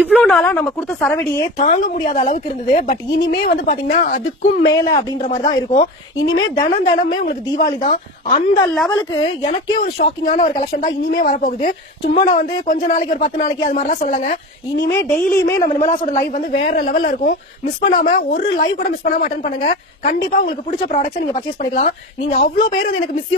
இவ்ளோ நாளா நம்ம கொடுத்த சரவெடியே தாங்க முடியாத அளவுக்கு இருந்தது. பட் இனிமே வந்து பாத்தீங்கன்னா அதுக்கும் மேல அப்படின்ற மாதிரி தான் இருக்கும். இனிமே தினமே உங்களுக்கு தீபாவளி தான். அந்த லெவலுக்கு எனக்கே ஒரு ஷாக்கிங்கான ஒரு கலெக்ஷன் தான் இனிமே வரப்போகுது. சும்மா நான் வந்து கொஞ்ச நாளைக்கு ஒரு 10 நாளைக்கு அது மாதிரிலாம் சொல்லலங்க. இனிமே டெய்லியுமே நம்ம நிமலாஸோட லைவ் வந்து வேற லெவல்ல இருக்கும். மிஸ் பண்ணாம ஒரு லைவ் கூட மிஸ் பண்ணாம அட்டென்ட் பண்ணுங்க. கண்டிப்பா உங்களுக்கு பிடிச்ச ப்ராடக்ட்ஸ் நீங்க பர்ச்சேஸ் பண்ணிக்கலாம். நீங்க அவ்வளவு பேர் வந்து எனக்கு மிஸ்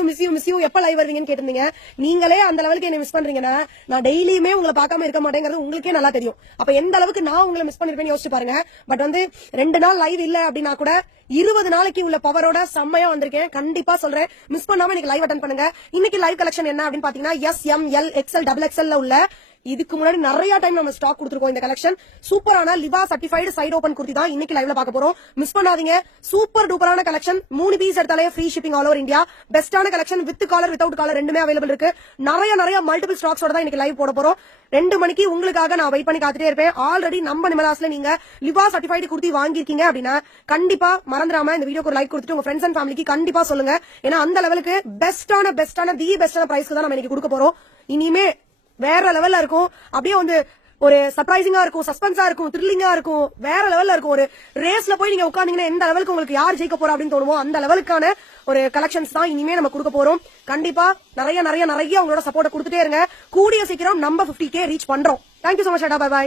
யூ எப்ப லைவ் வருவீங்கன்னு கேட்டிருந்தீங்க. நீங்களே அந்த லெவலுக்கு என்ன மிஸ் பண்றீங்கன்னா நான் டெய்லியுமே உங்களை பார்க்காம இருக்க மாட்டேங்கிறது உங்களுக்கே நல்லா தெரியும். அப்ப எந்த அளவுக்கு நான் உங்களை மிஸ் பண்ணிருப்பேன்னு யோசிச்சு பாருங்க. பட் வந்து 2 நாள் லைவ் இல்ல அப்படின்னா கூட 20 நாளைக்கு உள்ள பவரோட செம்மையா வந்திருக்கேன். கண்டிப்பா சொல்றேன், மிஸ் பண்ணாம இன்னைக்கு லைவ் அட்டென்ட் பண்ணுங்க. இன்னைக்கு லைவ் கலெக்ஷன் என்ன அப்படின்னு பாத்தீங்கன்னா SML XL XXL உள்ள இதுக்கு முன்னாடி நிறைய டைம் நம்ம ஸ்டாக் கொடுத்துருக்கோம். இந்த கலெக்ஷன் சூப்பரான Liva certified side open kurti தான் இன்னைக்கு லைவ்ல பார்க்க போறோம். மிஸ் பண்ணாதீங்க. சூப்பர் டூப்பரான கலெக்ஷன். 3 பீஸ் எடுத்தாலே free shipping all over India. பெஸ்டான collection with collar without collar ரெண்டுமே அவைலபிள் இருக்கு. நிறைய மல்டிபிள் ஸ்டாக்ஸோட தான் இன்னைக்கு லைவ் போட போறோம். 2 மணிக்கு உங்களுக்காக நான் வெயிட் பண்ணி காத்துட்டே இருப்பேன். ஆல்ரெடி நம்ம நிமலாஸ்ல நீங்க லிவா சர்டிஃபைடு குர்த்தி வாங்கிருக்கீங்க அப்படின்னா கண்டிப்பா மறந்துடாம இந்த வீடியோக்கு ஒரு லைக் கொடுத்துட்டு உங்க ஃப்ரெண்ட்ஸ் அண்ட் ஃபேமிலிக்கு கண்டிப்பா சொல்லுங்க. ஏன்னா அந்த லெவலுக்கு பெஸ்டான தி பெஸ்டான பிரைஸ்க்கு தான் நம்ம இன்னைக்கு கொடுக்க போறோம். இனிமே வேற லெவல்ல இருக்கும். அப்படியே வந்து ஒரு சர்ப்ரைசிங்கா இருக்கும், சஸ்பென்ஸா இருக்கும், த்ரில்லிங்கா இருக்கும், வேற லெவல்ல இருக்கும். ஒரு ரேஸ்ல போய் நீங்க உட்கார்ந்தீங்கன்னா எந்த லெவலுக்கு உங்களுக்கு யார் ஜெயிக்க போறா அப்படின்னு தோணுமோ அந்த லெவலுக்கான ஒரு கலெக்ஷன்ஸ் தான் இனிமே நம்ம கொடுக்க போறோம். கண்டிப்பா நிறைய உங்களோட சப்போர்ட் கொடுத்துட்டே இருங்க. கூடிய சீக்கிரம் நம்ம 50K ரீச் பண்றோம். Thank you so much. Bye by.